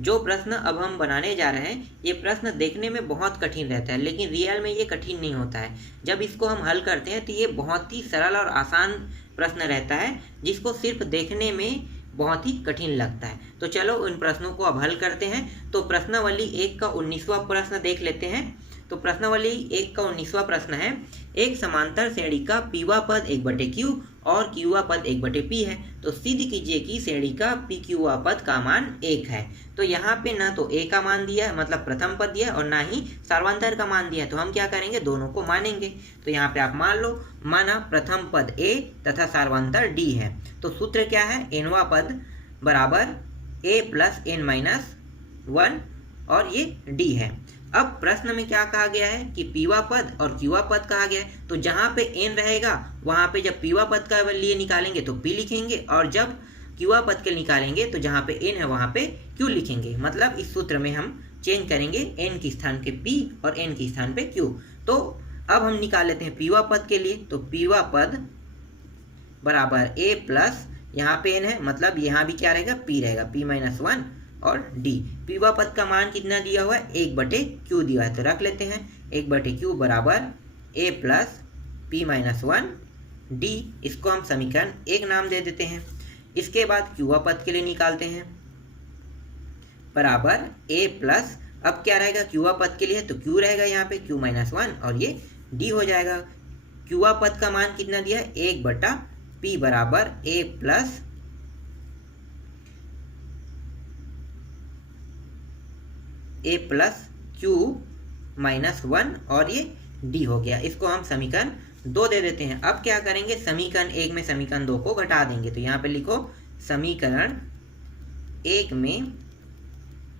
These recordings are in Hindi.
जो प्रश्न अब हम बनाने जा रहे हैं ये प्रश्न देखने में बहुत कठिन रहता है, लेकिन रियल में ये कठिन नहीं होता है। जब इसको हम हल करते हैं तो ये बहुत ही सरल और आसान प्रश्न रहता है, जिसको सिर्फ देखने में बहुत ही कठिन लगता है। तो चलो उन प्रश्नों को अब हल करते हैं। तो प्रश्नावली 1 का 19वां प्रश्न देख लेते हैं। तो प्रश्नावली 1 का 19वां प्रश्न है, एक समांतर श्रेणी का पीवा पद 1/q और क्यूवा पद 1/p है, तो सिद्ध कीजिए कि श्रेणी का पी क्यूवा पद का मान 1 है। तो यहाँ पे ना तो a का मान दिया है, मतलब प्रथम पद दिया है, और ना ही सार्वंतर का मान दिया है। तो हम क्या करेंगे, दोनों को मानेंगे। तो यहाँ पे आप मान लो, माना प्रथम पद a तथा सार्वंतर d है। तो सूत्र क्या है, nवा पद बराबर a प्लस n-1 और ये d है। अब प्रश्न में क्या कहा गया है कि पीवा पद और क्यूवा पद कहा गया है। तो जहाँ पे n रहेगा वहाँ पे जब पीवा पद का लिए निकालेंगे तो p लिखेंगे, और जब क्यूवा पद के निकालेंगे तो जहाँ पे n है वहाँ पे q लिखेंगे। मतलब इस सूत्र में हम चेंज करेंगे n के स्थान पे p और n के स्थान पे q। तो अब हम निकाल लेते हैं पीवा पद के लिए। तो पीवा पद बराबर a प्लस, यहाँ पे n है मतलब यहाँ भी क्या रहेगा, p रहेगा, p-1 और d। पीवा पद का मान कितना दिया हुआ है, 1/q दिया है। तो रख लेते हैं 1/q बराबर a प्लस p-1 d। इसको हम समीकरण 1 नाम दे देते हैं। इसके बाद क्यूवा पद के लिए निकालते हैं, बराबर a प्लस, अब क्या रहेगा क्यूवा पद के लिए, तो q रहेगा यहाँ पे q-1 और ये d हो जाएगा। क्यूवा पद का मान कितना दिया है, 1/p बराबर a प्लस q-1 और ये d हो गया। इसको हम समीकरण 2 दे देते हैं। अब क्या करेंगे, समीकरण 1 में समीकरण 2 को घटा देंगे। तो यहाँ पे लिखो समीकरण 1 में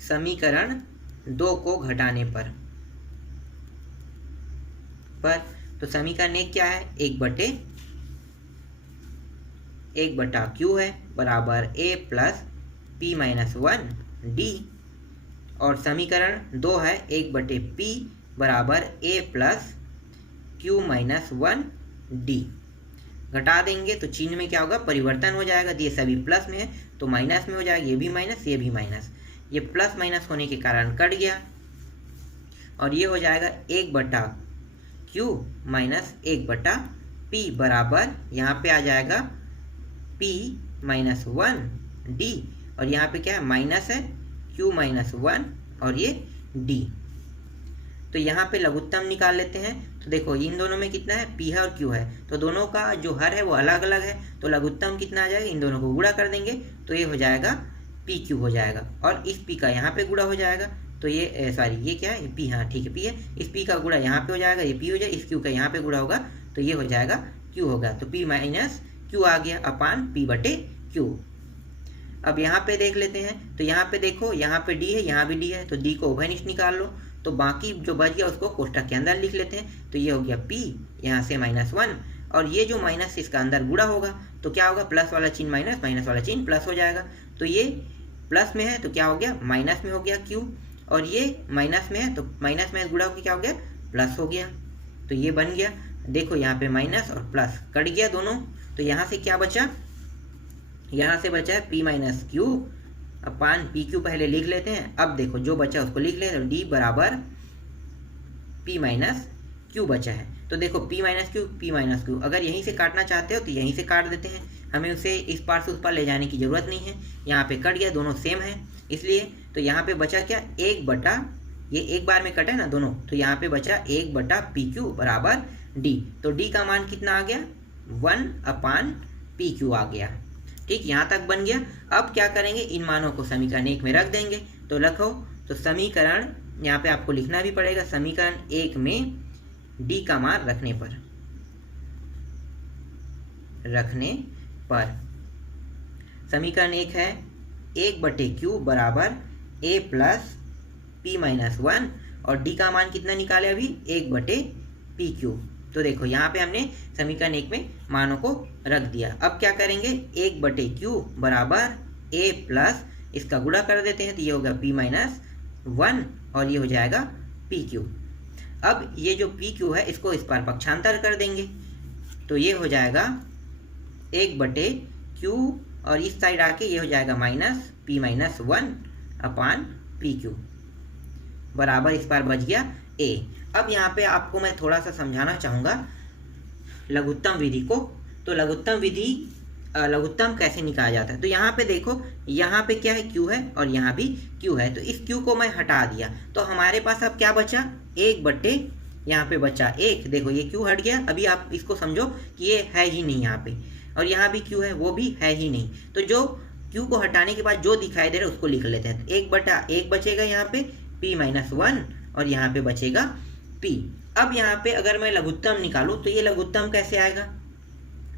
समीकरण 2 को घटाने पर तो समीकरण 1 क्या है, 1/q है बराबर a प्लस p-1 d, और समीकरण 2 है 1/p बराबर a प्लस q-1 d। घटा देंगे तो चिन्ह में क्या होगा, परिवर्तन हो जाएगा। ये सभी प्लस में है तो माइनस में हो जाएगा, ये भी माइनस ये भी माइनस, ये प्लस माइनस होने के कारण कट गया और ये हो जाएगा 1/q माइनस 1/p बराबर, यहाँ पे आ जाएगा p-1 d, और यहाँ पे क्या है, माइनस है q-1 और ये d। तो यहाँ पे लघुत्तम निकाल लेते हैं। तो देखो इन दोनों में कितना है, p है और q है, तो दोनों का जो हर है वो अलग अलग है। तो लघुत्तम कितना आ जाएगा, इन दोनों को गुणा कर देंगे तो ये हो जाएगा pq हो जाएगा, और इस p का यहाँ पे गुणा हो जाएगा। तो ये सॉरी ये क्या है, p, हाँ ठीक है p है, इस p का गुणा यहाँ पे हो जाएगा, ये p हो जाएगा, इस q का यहाँ पे गुणा होगा तो ये हो जाएगा q होगा। तो p-q आ गया अपान p/q। अब यहाँ पे देख लेते हैं। तो यहाँ पे देखो, यहाँ पे d है, यहाँ भी d है, तो d को उभयनिष्ठ निकाल लो। तो बाकी जो बच गया उसको कोष्ठक के अंदर लिख लेते हैं। तो ये हो गया p, यहाँ से -1, और ये जो माइनस इसका अंदर गुणा होगा तो क्या होगा, प्लस वाला चिन्ह माइनस, माइनस वाला चिन्ह प्लस हो जाएगा। तो ये प्लस में है तो क्या हो गया, माइनस में हो गया q, और ये माइनस में है तो माइनस में गुणा होकर क्या हो गया, प्लस हो गया। तो ये बन गया, देखो यहाँ पे माइनस और प्लस कट गया दोनों। तो यहाँ से क्या बचा, यहाँ से बचा है p-q अपान pq, पहले लिख लेते हैं। अब देखो जो बचा उसको लिख लेते हैं, तो d बराबर p-q बचा है। तो देखो p-q, अगर यहीं से काटना चाहते हो तो यहीं से काट देते हैं, हमें उसे इस पार से उस पार ले जाने की जरूरत नहीं है। यहाँ पे कट गया, दोनों सेम है इसलिए। तो यहाँ पे बचा क्या, ये एक बार में कटे ना दोनों, तो यहाँ पे बचा 1/pq बराबर d। तो d का मान कितना आ गया, 1/pq आ गया। ठीक, यहाँ तक बन गया। अब क्या करेंगे, इन मानों को समीकरण 1 में रख देंगे। तो रखो, तो समीकरण यहाँ पे आपको लिखना भी पड़ेगा, समीकरण 1 में d का मान रखने पर समीकरण 1 है 1/q बराबर a प्लस p-1, और d का मान कितना निकाले अभी, 1/pq। तो देखो यहाँ पे हमने समीकरण 1 में मानों को रख दिया। अब क्या करेंगे, 1/q बराबर a प्लस, इसका गुणा कर देते हैं तो ये होगा p-1 और ये हो जाएगा pq। अब ये जो pq है इसको इस पर पक्षांतर कर देंगे तो ये हो जाएगा 1/q, और इस साइड आके ये हो जाएगा माइनस p-1 अपान पी क्यू बराबर इस बार बच गया ए। अब यहाँ पे आपको मैं थोड़ा सा समझाना चाहूँगा लघुत्तम विधि को। तो लघुत्तम कैसे निकाला जाता है। तो यहाँ पे देखो, यहाँ पे क्या है, क्यू है और यहाँ भी क्यू है। तो इस क्यू को मैं हटा दिया तो हमारे पास अब क्या बचा, एक बट्टे यहाँ पे बचा एक। देखो ये क्यू हट गया। अभी आप इसको समझो कि ये है ही नहीं यहाँ पे, और यहाँ भी क्यू है, वो भी है ही नहीं। तो जो क्यू को हटाने के बाद जो दिखाई दे रहा है उसको लिख लेते हैं। तो एक बटा एक बचेगा यहाँ पे p माइनस वन, और यहाँ पे बचेगा p। अब यहाँ पे अगर मैं लघुत्तम निकालूं तो ये लघुत्तम कैसे आएगा।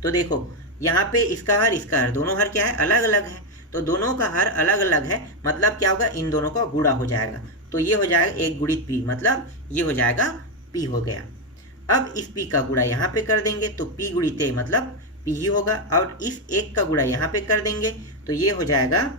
तो देखो यहाँ पे इसका हर इसका हर, दोनों हर क्या है, अलग अलग है। तो दोनों का हर अलग अलग है, मतलब क्या होगा, इन दोनों का गुणा हो जाएगा। तो ये हो जाएगा एक गुणित p, मतलब ये हो जाएगा p हो गया। अब इस p का गुणा यहाँ पे कर देंगे तो p गुणित a मतलब p ही होगा, और इस एक का गुणा यहाँ पे कर देंगे तो ये हो जाएगा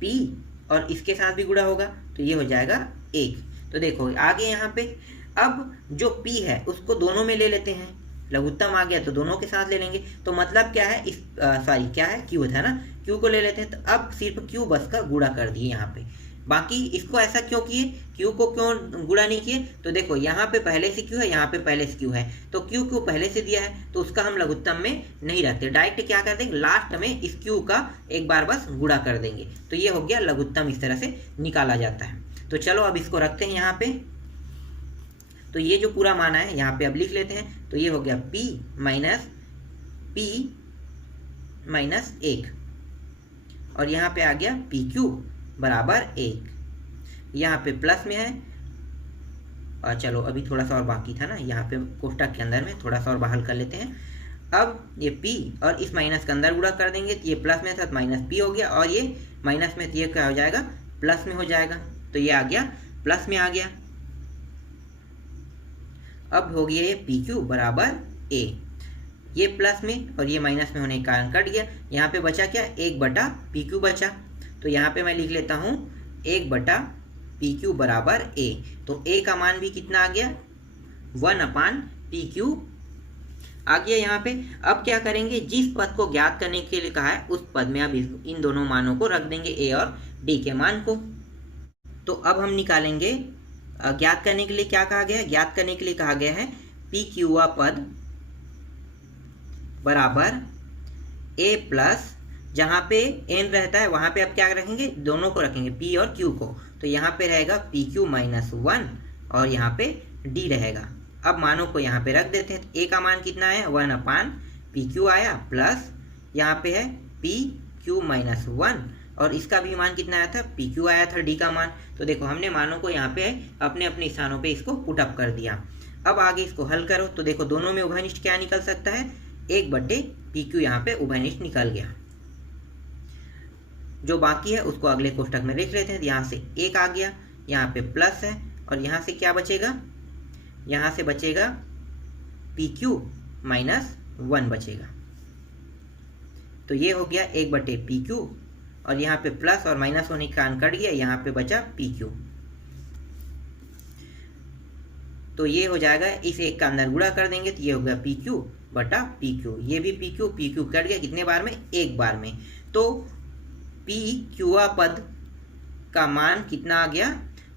p, और इसके साथ भी गुणा होगा तो ये हो जाएगा एक। तो देखो आगे यहाँ पे अब जो p है उसको दोनों में ले लेते हैं, लघुत्तम आ गया तो दोनों के साथ ले लेंगे। तो मतलब क्या है, इस सॉरी क्या है, क्यू था ना, क्यू को ले लेते हैं। तो अब सिर्फ क्यू बस का गुणा कर दिए यहाँ पे। बाकी इसको ऐसा क्यों किए, क्यू को क्यों गुणा नहीं किए। तो देखो यहाँ पे पहले से क्यू है, यहाँ पे पहले से क्यू है, तो क्यू क्यू पहले से दिया है तो उसका हम लघुत्तम में नहीं रखते, डायरेक्ट क्या कर देंगे, लास्ट में इस क्यू का एक बार बस गुणा कर देंगे। तो ये हो गया लघुत्तम, इस तरह से निकाला जाता है। तो चलो अब इसको रखते हैं यहाँ पे। तो ये जो पूरा माना है यहाँ पे अब लिख लेते हैं। तो ये हो गया p माइनस एक, और यहाँ पे आ गया पी क्यू बराबर एक। यहाँ पे प्लस में है, और चलो अभी थोड़ा सा और बाकी था ना, यहाँ पे कोष्टक के अंदर में थोड़ा सा और बहाल कर लेते हैं। अब ये p और इस माइनस के अंदर गुणा कर देंगे तो ये प्लस में था तो माइनस p हो गया, और ये माइनस में तो ये क्या हो जाएगा, प्लस में हो जाएगा। तो ये आ गया प्लस में आ गया। अब हो गया ये पी क्यू बराबर a, ये प्लस में और ये माइनस में होने के कारण कट गया। यहाँ पे बचा क्या, एक बटा पी क्यू बचा। तो यहाँ पे मैं लिख लेता हूँ एक बटा पी क्यू बराबर a। तो a का मान भी कितना आ गया, 1/pq आ गया यहाँ पे। अब क्या करेंगे, जिस पद को ज्ञात करने के लिए कहा है उस पद में अब इन दोनों मानों को रख देंगे, a और d के मान को। तो अब हम निकालेंगे, ज्ञात करने के लिए क्या कहा गया है, ज्ञात करने के लिए कहा गया है पी क्यूआ पद बराबर a प्लस, जहाँ पे n रहता है वहाँ पे अब क्या रखेंगे, दोनों को रखेंगे p और q को। तो यहाँ पे रहेगा पी क्यू माइनस वन, और यहाँ पे d रहेगा। अब मानों को यहाँ पे रख देते हैं। a का मान कितना है, 1/pq आया, प्लस यहाँ पे है पी क्यू माइनस वन, और इसका भी मान कितना आया था, पी क्यू आया था, डी का मान। तो देखो हमने मानों को यहाँ पे अपने अपने स्थानों पे इसको पुटअप कर दिया। अब आगे इसको हल करो तो देखो दोनों में उभयनिष्ठ क्या निकल सकता है, 1/pq यहाँ पे उभयनिष्ठ निकल गया। जो बाकी है उसको अगले कोष्टक में लिख लेते हैं। यहाँ से एक आ गया, यहाँ पे प्लस है, और यहाँ से क्या बचेगा, यहाँ से बचेगा पी क्यू माइनस वन बचेगा। तो ये हो गया 1/pq, और यहाँ पे प्लस और माइनस होने के कारण कट गया, यहाँ पे बचा पी क्यू। तो ये हो जाएगा, इस एक का अंदर गुणा कर देंगे तो ये हो गया पी क्यू बटा पी क्यू। ये भी पी क्यू कट गया, कितने बार में, एक बार में। तो पी क्यूआ पद का मान कितना आ गया,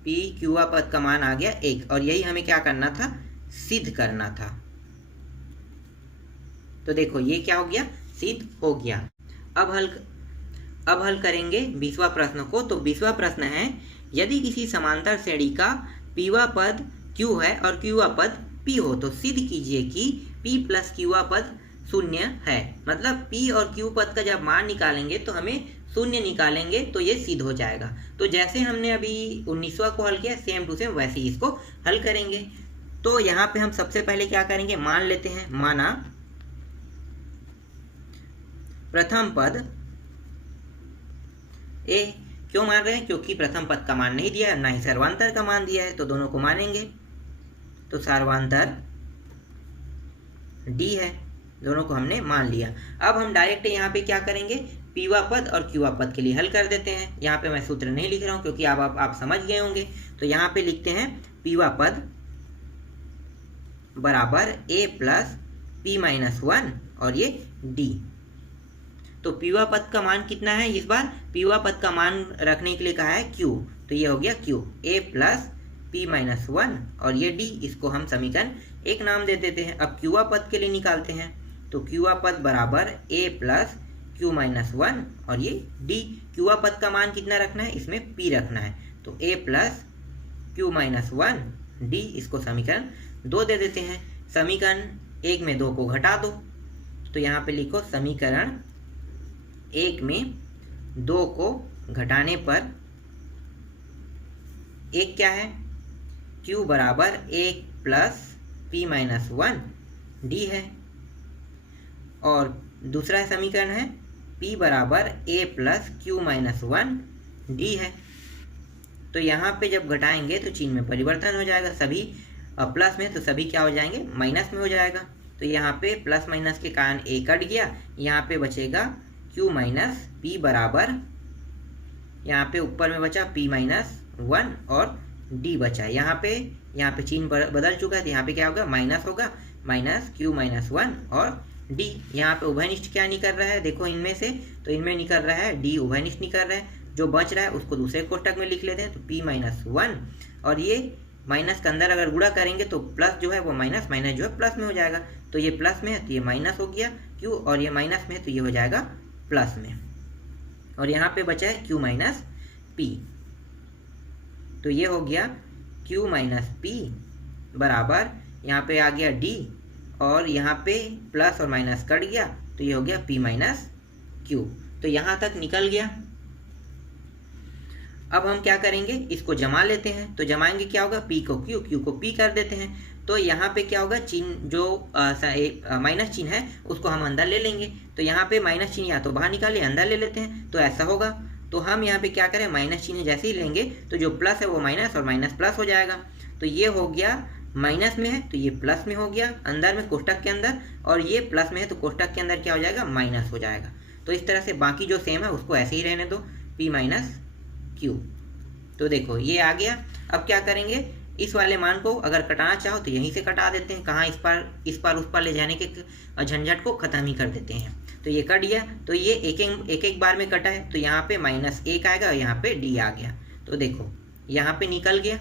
पी क्यूआ पद का मान आ गया एक, और यही हमें क्या करना था, सिद्ध करना था। तो देखो ये क्या हो गया, सिद्ध हो गया। अब हल करेंगे 20वां प्रश्न को। तो 20वां प्रश्न है, यदि किसी समांतर श्रेणी का पीवा पद q है और क्यूआ पद p हो तो सिद्ध कीजिए कि p प्लस क्यूआ पद शून्य है। मतलब p और q पद का जब मान निकालेंगे तो हमें शून्य निकालेंगे तो ये सिद्ध हो जाएगा। तो जैसे हमने अभी 19वां को हल किया, सेम टू सेम वैसे ही इसको हल करेंगे। तो यहाँ पे हम सबसे पहले क्या करेंगे, मान लेते हैं। माना प्रथम पद ए, क्यों मान रहे हैं, क्योंकि प्रथम पद का मान नहीं दिया है, ना ही सर्वांतर का मान दिया है, तो दोनों को मानेंगे। तो सर्वांतर डी है, दोनों को हमने मान लिया। अब हम डायरेक्ट यहाँ पे क्या करेंगे, पीवा पद और क्यूआ पद के लिए हल कर देते हैं। यहाँ पे मैं सूत्र नहीं लिख रहा हूँ क्योंकि आप समझ गए होंगे। तो यहाँ पे लिखते हैं पीवा पद बराबर a plus p minus one, और ये d। तो पीवा पद का मान कितना है, इस बार पीवा पद का मान रखने के लिए कहा है क्यू, तो ये हो गया Q A plus P minus 1 और ये डी, इसको हम समीकरण 1 नाम दे देते हैं। अब क्यूआ पद के लिए निकालते हैं, तो क्यूआ पद बराबर ए प्लस क्यू माइनस 1 और ये डी। क्यूआ पद का मान कितना रखना है, इसमें पी रखना है, तो ए प्लस क्यू माइनस 1 डी, इसको समीकरण 2 दे देते हैं। समीकरण 1 में 2 को घटा दो, तो यहाँ पे लिखो समीकरण 1 में 2 को घटाने पर एक क्या है, q बराबर 1 प्लस पी माइनस 1 डी है, और दूसरा समीकरण है p बराबर a plus Q minus 1 D है। तो यहाँ पे जब घटाएंगे तो चिन्ह में परिवर्तन हो जाएगा, सभी प्लस में तो सभी क्या हो जाएंगे, माइनस में हो जाएगा। तो यहाँ पे प्लस माइनस के कारण a कट गया, यहाँ पे बचेगा q माइनस पी बराबर, यहाँ पे ऊपर में बचा p माइनस 1 और d बचा। यहाँ पे चिन्ह बदल चुका है, तो यहाँ पे क्या होगा, माइनस होगा, माइनस q माइनस 1 और d। यहाँ पे उभयनिष्ठ क्या निकल रहा है, देखो इनमें से, तो इनमें निकल रहा है d उभयनिष्ठ निकल रहा है, जो बच रहा है उसको दूसरे कोष्टक में लिख लेते हैं, तो p माइनस 1 और ये माइनस के अंदर अगर गुणा करेंगे तो प्लस जो है वो माइनस, माइनस जो है प्लस में हो जाएगा, तो ये प्लस में है तो ये माइनस हो गया q, और ये माइनस में है तो ये हो जाएगा प्लस में, और यहाँ पे बचा है q माइनस पी, तो ये हो गया q माइनस पी बराबर, यहाँ पे आ गया d और यहाँ पे प्लस और माइनस कट गया, तो ये हो गया p माइनस क्यू। तो यहाँ तक निकल गया। अब हम क्या करेंगे, इसको जमा लेते हैं, तो जमाएंगे क्या होगा, p को q, q को p कर देते हैं, तो यहाँ पे क्या होगा, चिन्ह जो माइनस चिन्ह है उसको हम अंदर ले लेंगे, तो यहाँ पे माइनस चिन्ह या तो बाहर निकाले अंदर ले लेते हैं, तो ऐसा होगा। तो हम यहाँ पे क्या करें, माइनस चिन्ह जैसे ही लेंगे तो जो प्लस है वो माइनस और माइनस प्लस हो जाएगा, तो ये हो गया माइनस में है तो ये प्लस में हो गया अंदर में कोष्टक के अंदर, और ये प्लस में है तो कोष्टक के अंदर क्या हो जाएगा, माइनस हो जाएगा। तो इस तरह से बाकी जो सेम है उसको ऐसे ही रहने दो, p माइनस क्यू। तो देखो ये आ गया। अब क्या करेंगे, इस वाले मान को अगर कटाना चाहो तो यहीं से कटा देते हैं, कहाँ इस पार उस पार ले जाने के झंझट को खत्म ही कर देते हैं। तो ये कट गया, तो ये एक बार में कटा है, तो यहाँ पे माइनस 1 आएगा और यहाँ पे d आ गया, तो देखो यहाँ पे निकल गया,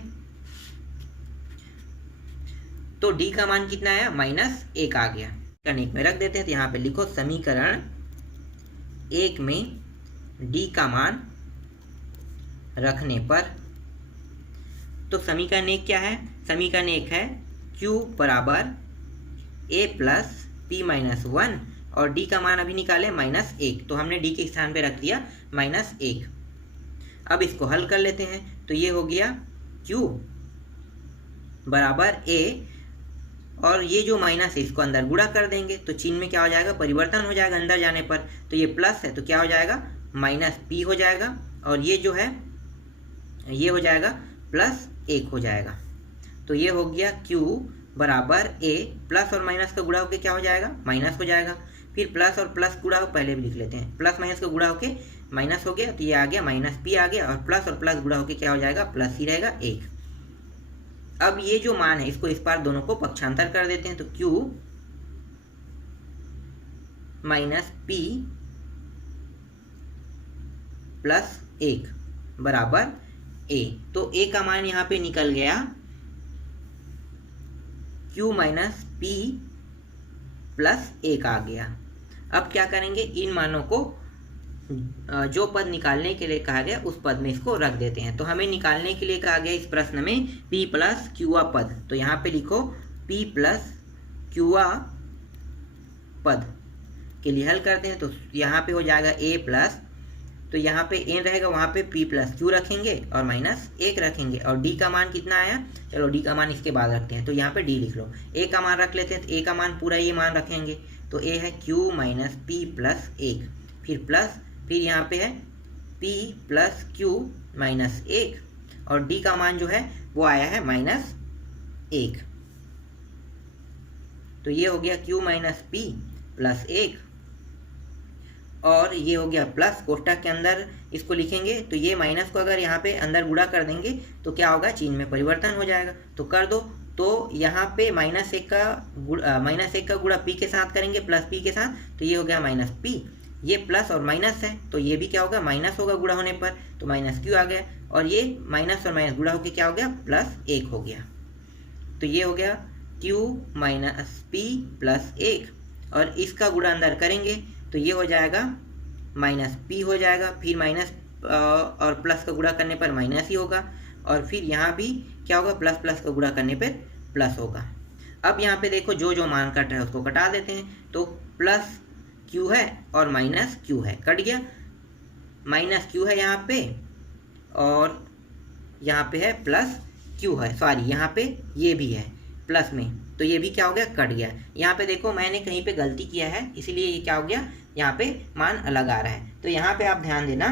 तो d का मान कितना आया, माइनस 1 आ गया। समीकरण 1 में रख देते हैं, तो यहाँ पे लिखो समीकरण 1 में d का मान रखने पर, तो समीकरण 1 क्या है, समीकरण 1 है q बराबर a प्लस पी माइनस 1 और d का मान अभी निकाले माइनस 1, तो हमने d के स्थान पे रख दिया माइनस 1। अब इसको हल कर लेते हैं, तो ये हो गया q बराबर a और ये जो माइनस है इसको अंदर गुणा कर देंगे, तो चिन्ह में क्या हो जाएगा, परिवर्तन हो जाएगा अंदर जाने पर, तो ये प्लस है तो क्या हो जाएगा, माइनस p हो जाएगा, और ये जो है ये हो जाएगा प्लस 1 हो जाएगा। तो ये हो गया q बराबर a, प्लस और माइनस का गुणा होकर क्या हो जाएगा, माइनस हो जाएगा। फिर प्लस और प्लस गुणा हो, पहले भी लिख लेते हैं, प्लस माइनस का गुणा होकर माइनस हो गया, तो ये आ गया माइनस p आ गया, और प्लस गुणा होकर क्या हो जाएगा, प्लस ही रहेगा 1। अब ये जो मान है इसको इस बार दोनों को पक्षांतर कर देते हैं, तो q माइनस p प्लस 1 बराबर a, तो a का मान यहाँ पे निकल गया q माइनस पी प्लस 1 आ गया। अब क्या करेंगे, इन मानों को जो पद निकालने के लिए कहा गया उस पद में इसको रख देते हैं। तो हमें निकालने के लिए कहा गया इस प्रश्न में p प्लस क्यूआ पद, तो यहाँ पे लिखो p प्लस क्यूआ पद के लिए हल करते हैं, तो यहाँ पे हो जाएगा a प्लस, तो यहाँ पे n रहेगा, वहाँ पे p प्लस क्यू रखेंगे और माइनस 1 रखेंगे, और d का मान कितना आया, चलो d का मान इसके बाद रखते हैं, तो यहाँ पे d लिख लो, a का मान रख लेते हैं, तो a का मान पूरा ये मान रखेंगे, तो a है q माइनस p प्लस 1, फिर प्लस, फिर यहाँ पे है p प्लस क्यू माइनस 1, और d का मान जो है वो आया है माइनस 1, तो ये हो गया q माइनस p प्लस 1, और ये हो गया प्लस, कोष्टक के अंदर इसको लिखेंगे, तो ये माइनस को अगर यहाँ पे अंदर गुणा कर देंगे तो क्या होगा, चिन्ह में परिवर्तन हो जाएगा, तो कर दो। तो यहाँ पे माइनस एक का गुणा p के साथ करेंगे, प्लस p के साथ, तो ये हो गया माइनस p, ये प्लस और माइनस है तो ये भी क्या होगा, माइनस होगा गुणा होने पर, तो माइनस क्यू आ गया। और ये माइनस और माइनस गुणा होकर क्या हो गया, +1 हो गया। तो ये हो गया q माइनस पी प्लस 1, और इसका गुणा अंदर करेंगे तो ये हो जाएगा माइनस पी हो जाएगा, फिर माइनस और प्लस का गुणा करने पर माइनस ही होगा, और फिर यहाँ भी क्या होगा, प्लस प्लस का गुणा करने पर प्लस होगा। अब यहाँ पे देखो जो जो मान कट रहा है उसको कटा देते हैं, तो प्लस क्यू है और माइनस क्यू है, कट गया। माइनस क्यू है यहाँ पे और यहाँ पे है प्लस क्यू है, सॉरी यहाँ पे ये भी है प्लस में, तो ये भी क्या हो गया, कट गया। यहाँ पे देखो मैंने कहीं पे गलती किया है, इसीलिए ये क्या हो गया, यहाँ पे मान अलग आ रहा है। तो यहाँ पे आप ध्यान देना,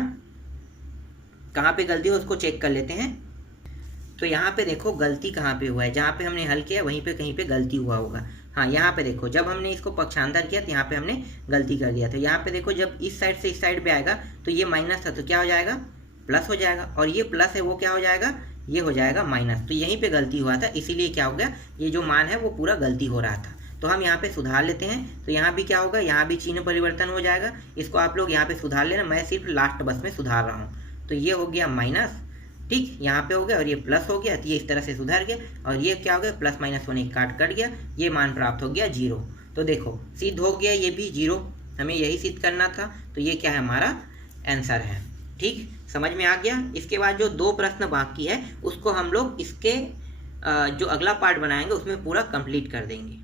कहाँ पे गलती हो उसको चेक कर लेते हैं। तो यहाँ पे देखो गलती कहाँ पे हुआ है, जहाँ पे हमने हल किया वहीं पे कहीं पे गलती हुआ होगा। हाँ यहाँ पे देखो जब हमने इसको पक्षांतर किया तो यहाँ पे हमने गलती कर दिया था। यहाँ पे देखो जब इस साइड से इस साइड पे आएगा तो ये माइनस था तो क्या हो जाएगा, प्लस हो जाएगा, और ये प्लस है वो क्या हो जाएगा, ये हो जाएगा माइनस। तो यहीं पे गलती हुआ था, इसीलिए क्या हो गया, ये जो मान है वो पूरा गलती हो रहा था। तो हम यहाँ पे सुधार लेते हैं, तो यहाँ भी क्या होगा, यहाँ भी चिन्ह परिवर्तन हो जाएगा। इसको आप लोग यहाँ पे सुधार लेना, मैं सिर्फ लास्ट बस में सुधार रहा हूँ। तो ये हो गया माइनस, ठीक, यहाँ पे हो गया, और ये प्लस हो गया, तो ये इस तरह से सुधर गया, और ये क्या हो गया, प्लस माइनस होने काट कट गया, ये मान प्राप्त हो गया 0। तो देखो सिद्ध हो गया ये भी 0, हमें यही सिद्ध करना था, तो ये क्या है, हमारा आंसर है। ठीक, समझ में आ गया। इसके बाद जो 2 प्रश्न बाकी है उसको हम लोग इसके जो अगला पार्ट बनाएंगे उसमें पूरा कंप्लीट कर देंगे।